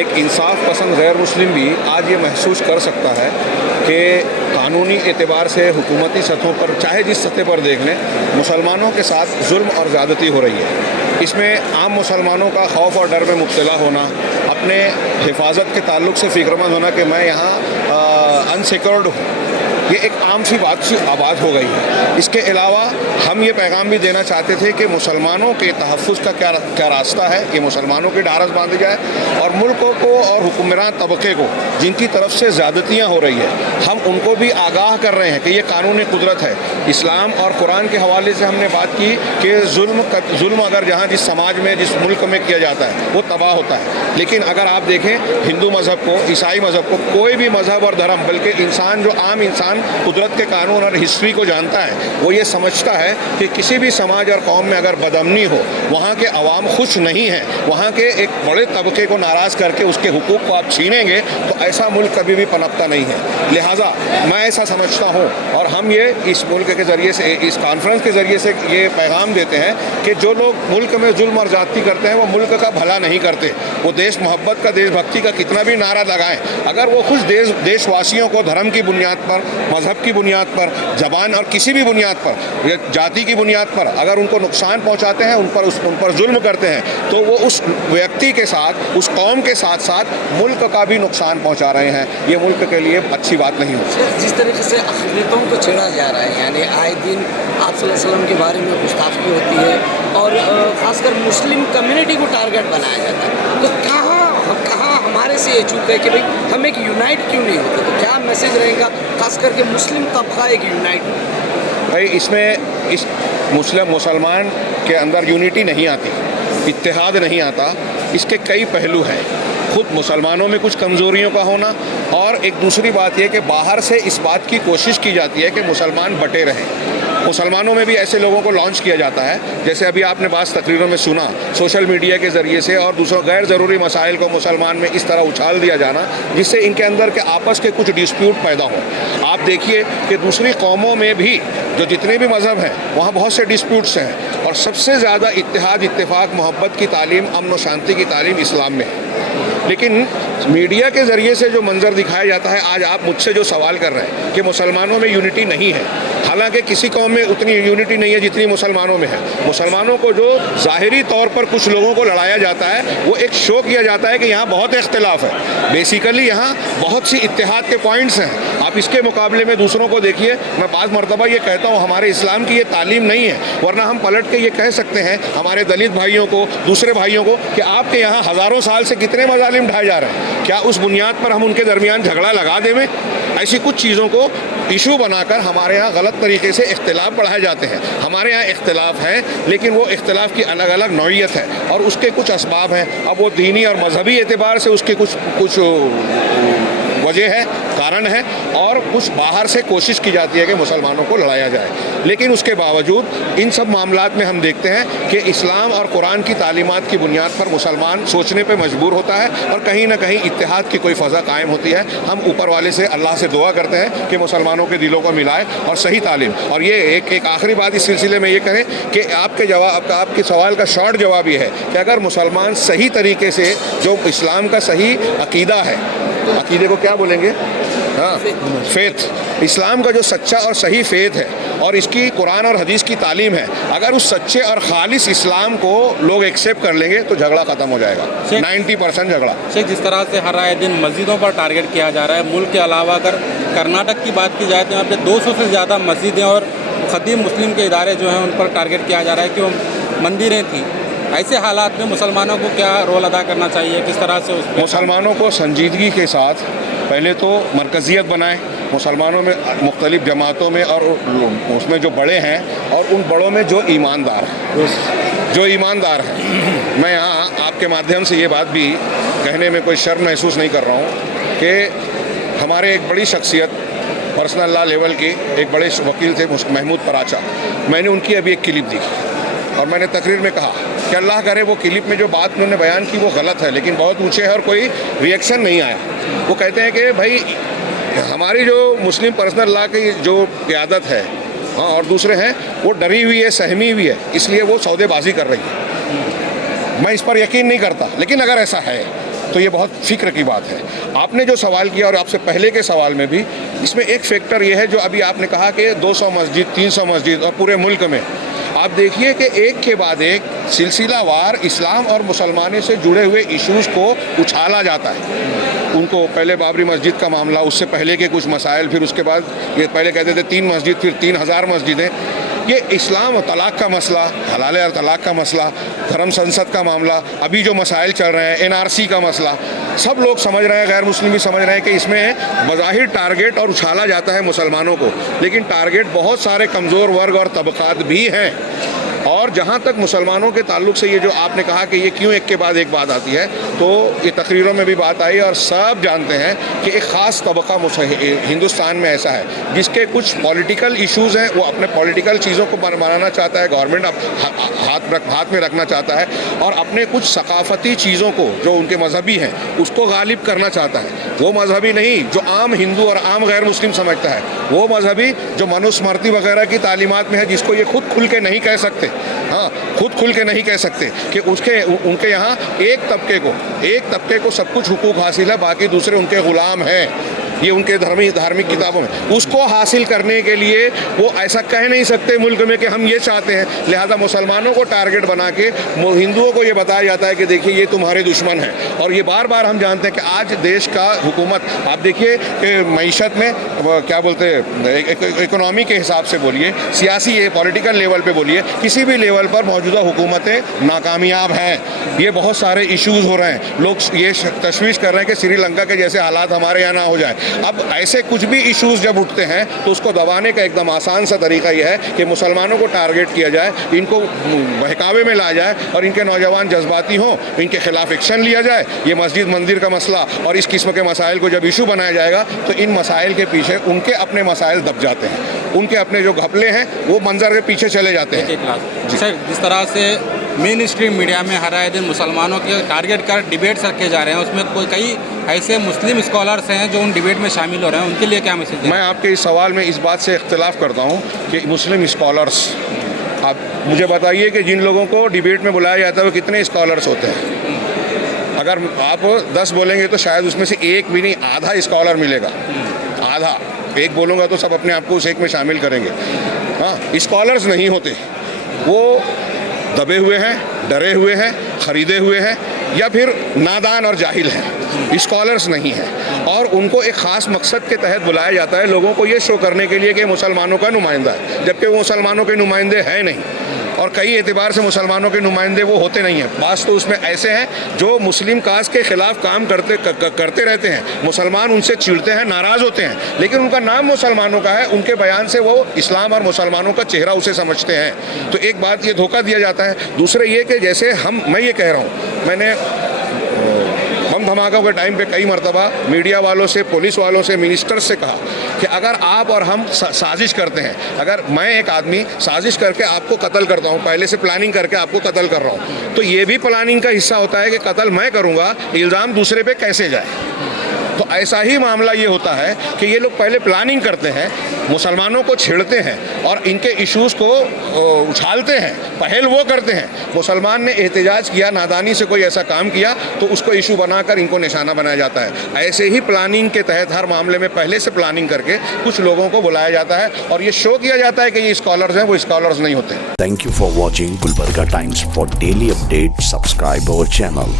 ایک انصاف پسند غیر مسلم بھی آج یہ محسوس کر سکتا ہے کہ قانونی اعتبار سے حکومتی سطحوں پر چاہے جس سطح پر دیکھ لیں مسلمانوں کے ساتھ ظلم اور زیادتی ہو رہی ہے۔ اس میں عام مسلمانوں کا خوف اور ڈر میں مبتلا ہونا، اپنے حفاظت کے تعلق سے فکر مند ہونا کہ میں یہاں انسیکیورڈ ہوں، یہ ایک عام سی بات ہو گئی ہے۔ اس کے علاوہ ہم یہ پیغام بھی دینا چاہتے تھے کہ مسلمانوں کے تحفظ کا کیا راستہ ہے کہ مسلمانوں کی ڈھارس باندھی جائے، اور ملکوں کو اور حکمران طبقے کو جن کی طرف سے زیادتیاں ہو رہی ہے ہم ان کو بھی آگاہ کر رہے ہیں کہ یہ قانونی قدرت ہے۔ اسلام اور قرآن کے حوالے سے ہم نے بات کی کہ ظلم اگر جہاں جس سماج میں جس ملک میں کیا جاتا ہے وہ تباہ ہوتا ہے، لیکن اگر آپ دیکھیں ہندو مذہب کو، عیسائی مذہب کو، کوئی بھی مذہب اور دھرم، بلکہ انسان جو عام انسان قدرت کے قانون اور ہسٹری کو جانتا ہے وہ یہ سمجھتا ہے کہ کسی بھی سماج اور قوم میں اگر بدامنی ہو، وہاں کے عوام خوش نہیں ہیں، وہاں کے ایک بڑے طبقے کو ناراض کر کے اس کے حقوق کو آپ چھینیں گے تو ایسا ملک کبھی بھی پنپتا نہیں ہے۔ لہٰذا میں ایسا سمجھتا ہوں، اور ہم یہ اس ملک کے ذریعے سے، اس کانفرنس کے ذریعے سے یہ پیغام دیتے ہیں کہ جو لوگ ملک میں ظلم اور زیادتی کرتے ہیں وہ ملک کا بھلا نہیں کرتے۔ وہ دیش محبت کا، دیش بھکتی کا کتنا بھی نعرہ لگائیں، اگر وہ خود دیش واسیوں کو دھرم کی بنیاد پر، مذہب کی بنیاد پر، زبان اور کسی بھی بنیاد پر، جاتی کی بنیاد پر اگر ان کو نقصان پہنچاتے ہیں، ان پر ظلم کرتے ہیں، تو وہ اس ویکتی کے ساتھ، اس قوم کے ساتھ ساتھ ملک کا بھی نقصان پہنچا رہے ہیں۔ یہ ملک کے لیے اچھی بات نہیں ہوتی۔ جس طریقے سے اقلیتوں کو چھیڑا جا رہا ہے، یعنی آئے دن آپ صلی اللہ علیہ وسلم کے بارے میں گستاخی ہوتی ہے اور خاص کر مسلم کمیونٹی کو ٹارگٹ بنایا جاتا ہے، تو کہاں ہمارے سے یہ چوک ہے کہ بھئی ہم ایک یونائٹ کیوں نہیں ہوتے؟ تو کیا میسیج رہے گا خاص کر کے مسلم طبقہ ایک یونائٹ ہو؟ بھائی اس میں اس مسلمان کے اندر یونٹی نہیں آتی، اتحاد نہیں آتا۔ اس کے کئی پہلو ہیں، خود مسلمانوں میں کچھ کمزوریوں کا ہونا، اور ایک دوسری بات یہ کہ باہر سے اس بات کی کوشش کی جاتی ہے کہ مسلمان بٹے رہیں۔ مسلمانوں میں بھی ایسے لوگوں کو لانچ کیا جاتا ہے، جیسے ابھی آپ نے بعض تقریروں میں سنا، سوشل میڈیا کے ذریعے سے اور دوسروں غیر ضروری مسائل کو مسلمان میں اس طرح اچھال دیا جانا جس سے ان کے اندر کے آپس کے کچھ ڈسپیوٹ پیدا ہوں۔ آپ دیکھیے کہ دوسری قوموں میں بھی جو جتنے بھی مذہب ہیں وہاں بہت سے ڈسپیوٹس ہیں، اور سب سے زیادہ اتحاد، اتفاق، محبت کی تعلیم، امن و شانتی کی تعلیم اسلام میں ہے۔ لیکن میڈیا کے ذریعے سے جو منظر دکھایا جاتا ہے، آج آپ مجھ سے جو سوال کر رہے ہیں کہ مسلمانوں میں یونٹی نہیں ہے، حالانکہ کسی قوم میں اتنی یونٹی نہیں ہے جتنی مسلمانوں میں ہے۔ مسلمانوں کو جو ظاہری طور پر کچھ لوگوں کو لڑایا جاتا ہے وہ ایک شو کیا جاتا ہے کہ یہاں بہت اختلاف ہے، بیسیکلی یہاں بہت سی اتحاد کے پوائنٹس ہیں۔ آپ اس کے مقابلے میں دوسروں کو دیکھیے، میں بعض مرتبہ یہ کہتا ہوں ہمارے اسلام کی یہ تعلیم نہیں ہے، ورنہ ہم پلٹ کے یہ کہہ سکتے ہیں ہمارے دلت بھائیوں کو، دوسرے بھائیوں کو کہ آپ کے یہاں ہزاروں سال سے کتنے مظالم ڈھائے جا رہے ہیں، کیا اس بنیاد پر ہم ان کے درمیان جھگڑا لگا دیں؟ ایسی کچھ چیزوں کو ایشو بنا کر ہمارے یہاں غلط طریقے سے اختلاف بڑھائے جاتے ہیں۔ ہمارے یہاں اختلاف ہے، لیکن وہ اختلاف کی الگ الگ نوعیت ہے اور اس کے کچھ اسباب ہیں۔ اب وہ دینی اور مذہبی اعتبار سے اس کے کچھ وجہ ہے، کارن ہے، اور کچھ باہر سے کوشش کی جاتی ہے کہ مسلمانوں کو لڑایا جائے۔ لیکن اس کے باوجود ان سب معاملات میں ہم دیکھتے ہیں کہ اسلام اور قرآن کی تعلیمات کی بنیاد پر مسلمان سوچنے پہ مجبور ہوتا ہے، اور کہیں نہ کہیں اتحاد کی کوئی فضا قائم ہوتی ہے۔ ہم اوپر والے سے، اللہ سے دعا کرتے ہیں کہ مسلمانوں کے دلوں کو ملائے اور صحیح تعلیم۔ اور یہ ایک آخری بات اس سلسلے میں یہ کہیں کہ آپ کے سوال کا شارٹ جواب یہ ہے کہ اگر مسلمان صحیح طریقے سے جو اسلام کا صحیح عقیدہ ہے، عقیدے کو کیا بولیں گے؟ فیتھ، اسلام کا جو سچا اور صحیح فیتھ ہے اور اس کی قرآن اور حدیث کی تعلیم ہے، اگر اس سچے اور خالص اسلام کو لوگ ایکسیپٹ کر لیں گے تو جھگڑا ختم ہو جائے گا۔ 90% جھگڑا۔ جس طرح سے ہر آئے دن مسجدوں پر ٹارگٹ کیا جا رہا ہے، ملک کے علاوہ اگر کرناٹک کی بات کی جائے تو یہاں پہ 200 سے زیادہ مسجدیں اور قدیم مسلم کے ادارے جو ہیں ان پر ٹارگٹ کیا جا رہا ہے کہ وہ مندریں تھیں۔ ایسے حالات میں مسلمانوں کو کیا رول ادا کرنا چاہیے، کس طرح سے اس مسلمانوں کو سنجیدگی کے ساتھ پہلے تو مرکزیت بنائیں مسلمانوں میں، مختلف جماعتوں میں، اور اس میں جو بڑے ہیں اور ان بڑوں میں جو ایماندار ہیں، میں یہاں آپ کے مادھیم سے یہ بات بھی کہنے میں کوئی شرم محسوس نہیں کر رہا ہوں کہ ہمارے ایک بڑی شخصیت پرسنل لا لیول کی ایک بڑے وکیل تھے محمود پراچا، میں نے ان کی ابھی ایک کلپ دیکھی اور میں نے تقریر میں کہا کہ اللہ کرے وہ کلپ میں جو بات انہوں نے بیان کی وہ غلط ہے، لیکن بہت اونچے ہے اور کوئی ریئیکشن نہیں آیا۔ وہ کہتے ہیں کہ بھائی ہماری جو مسلم پرسنل لا کی جو قیادت ہے اور دوسرے ہیں وہ ڈری ہوئی ہے، سہمی ہوئی ہے، اس لیے وہ سودے بازی کر رہی ہے۔ میں اس پر یقین نہیں کرتا، لیکن اگر ایسا ہے تو یہ بہت فکر کی بات ہے. آپ نے جو سوال کیا اور آپ سے پہلے کے سوال میں بھی اس میں ایک فیکٹر یہ ہے جو ابھی آپ نے کہا کہ 200 مسجد 300 مسجد اور پورے ملک میں آپ دیکھیے کہ ایک کے بعد ایک سلسلہ وار اسلام اور مسلمانوں سے جڑے ہوئے ایشوز کو اچھالا جاتا ہے. ان کو پہلے بابری مسجد کا معاملہ, اس سے پہلے کے کچھ مسائل, پھر اس کے بعد یہ پہلے کہتے تھے 3 مسجد پھر 3000 مسجدیں. یہ اسلام اور طلاق کا مسئلہ, حلال اور طلاق کا مسئلہ, دھرم سنسد کا معاملہ, ابھی جو مسائل چل رہے ہیں NRC کا مسئلہ, سب لوگ سمجھ رہے ہیں, غیر مسلم بھی سمجھ رہے ہیں کہ اس میں بظاہر ٹارگیٹ اور اچھالا جاتا ہے مسلمانوں کو, لیکن ٹارگیٹ بہت سارے کمزور ورگ اور طبقات بھی ہیں. اور جہاں تک مسلمانوں کے تعلق سے یہ جو آپ نے کہا کہ یہ کیوں ایک کے بعد ایک بات آتی ہے, تو یہ تقریروں میں بھی بات آئی اور سب جانتے ہیں کہ ایک خاص طبقہ ہندوستان میں ایسا ہے جس کے کچھ پولیٹیکل ایشوز ہیں, وہ اپنے پولیٹیکل چیزوں کو بنانا چاہتا ہے, گورنمنٹ ہاتھ میں رکھنا چاہتا ہے, اور اپنے کچھ ثقافتی چیزوں کو جو ان کے مذہبی ہیں اس کو غالب کرنا چاہتا ہے. وہ مذہبی نہیں جو عام ہندو اور عام غیر مسلم سمجھتا ہے, وہ مذہبی جو منوسمرتی وغیرہ کی تعلیمات میں ہے, جس کو یہ خود کھل کے نہیں کہہ سکتے, خود کھل کے نہیں کہہ سکتے کہ ان کے یہاں ایک طبقے کو سب کچھ حقوق حاصل ہے, باقی دوسرے ان کے غلام ہیں. یہ ان کے دھارمک کتابوں میں, اس کو حاصل کرنے کے لیے وہ ایسا کہہ نہیں سکتے ملک میں کہ ہم یہ چاہتے ہیں. لہذا مسلمانوں کو ٹارگٹ بنا کے ہندوؤں کو یہ بتایا جاتا ہے کہ دیکھیے یہ تمہارے دشمن ہیں. اور یہ بار بار ہم جانتے ہیں کہ آج دیش کا حکومت, آپ دیکھیے کہ معیشت میں کیا بولتے ہیں, اکنامی کے حساب سے بولیے, سیاسی پولیٹیکل لیول پہ بولیے, کسی بھی لیول پر موجودہ حکومتیں ناکامیاب ہیں. یہ بہت سارے ایشوز ہو رہے ہیں. لوگ یہ تشویش کر رہے ہیں کہ سری لنکا کے جیسے حالات ہمارے یہاں نہ ہو جائے. اب ایسے کچھ بھی ایشوز جب اٹھتے ہیں تو اس کو دبانے کا ایک دم آسان سا طریقہ یہ ہے کہ مسلمانوں کو ٹارگٹ کیا جائے, ان کو بہکاوے میں لایا جائے, اور ان کے نوجوان جذباتی ہوں, ان کے خلاف ایکشن لیا جائے. یہ مسجد مندر کا مسئلہ اور اس قسم کے مسائل کو جب ایشو بنایا جائے گا تو ان مسائل کے پیچھے ان کے اپنے مسائل دب جاتے ہیں, ان کے اپنے جو گھپلے ہیں وہ منظر کے پیچھے چلے جاتے ہیں. سر, جس طرح سے مین اسٹریم میڈیا میں ہر آئے دن مسلمانوں کے ٹارگٹ کر ڈیبیٹس رکھے جا رہے ہیں, اس میں کئی ایسے مسلم اسکالرس ہیں جو ان ڈیبیٹ میں شامل ہو رہے ہیں, ان کے لیے کیا میسج ہے؟ میں آپ کے اس سوال میں اس بات سے اختلاف کرتا ہوں کہ مسلم اسکالرس, آپ مجھے بتائیے کہ جن لوگوں کو ڈیبیٹ میں بلایا جاتا ہے وہ کتنے اسکالرس ہوتے ہیں؟ اگر آپ 10 بولیں گے تو شاید اس میں سے ایک بھی نہیں, آدھا اسکالر ملے گا, آدھا. ایک بولوں گا تو سب اپنے آپ کو اس ایک میں شامل کریں گے. اسکالرس نہیں ہوتے, وہ دبے ہوئے ہیں, ڈرے ہوئے ہیں, خریدے ہوئے ہیں, یا پھر نادان اور جاہل ہیں. اسکالرس نہیں ہیں, اور ان کو ایک خاص مقصد کے تحت بلایا جاتا ہے لوگوں کو یہ شو کرنے کے لیے کہ مسلمانوں کا نمائندہ ہے, جبکہ وہ مسلمانوں کے نمائندے ہیں نہیں, اور کئی اعتبار سے مسلمانوں کے نمائندے وہ ہوتے نہیں ہیں. بعض تو اس میں ایسے ہیں جو مسلم کاز کے خلاف کام کرتے رہتے ہیں, مسلمان ان سے چڑھتے ہیں, ناراض ہوتے ہیں, لیکن ان کا نام مسلمانوں کا ہے, ان کے بیان سے وہ اسلام اور مسلمانوں کا چہرہ اسے سمجھتے ہیں. تو ایک بات یہ دھوکہ دیا جاتا ہے. دوسرے یہ کہ جیسے میں یہ کہہ رہا ہوں, میں نے بم دھماکوں کے ٹائم پہ کئی مرتبہ میڈیا والوں سے, پولیس والوں سے, منسٹر سے کہا کہ اگر آپ اور ہم سازش کرتے ہیں, اگر میں ایک آدمی سازش کر کے آپ کو قتل کرتا ہوں, پہلے سے پلاننگ کر کے آپ کو قتل کر رہا ہوں, تو یہ بھی پلاننگ کا حصہ ہوتا ہے کہ قتل میں کروں گا, الزام دوسرے پہ کیسے جائے. تو ایسا ہی معاملہ یہ ہوتا ہے کہ یہ لوگ پہلے پلاننگ کرتے ہیں, مسلمانوں کو چھیڑتے ہیں اور ان کے ایشوز کو اچھالتے ہیں, پہل وہ کرتے ہیں. مسلمان نے احتجاج کیا, نادانی سے کوئی ایسا کام کیا تو اس کو ایشو بنا کر ان کو نشانہ بنایا جاتا ہے. ایسے ہی پلاننگ کے تحت ہر معاملے میں پہلے سے پلاننگ کر کے کچھ لوگوں کو بلایا جاتا ہے اور یہ شو کیا جاتا ہے کہ یہ اسکالرز ہیں, وہ اسکالرز نہیں ہوتے. Thank you for watching Gulbarga Times. For daily updates, subscribe our channel.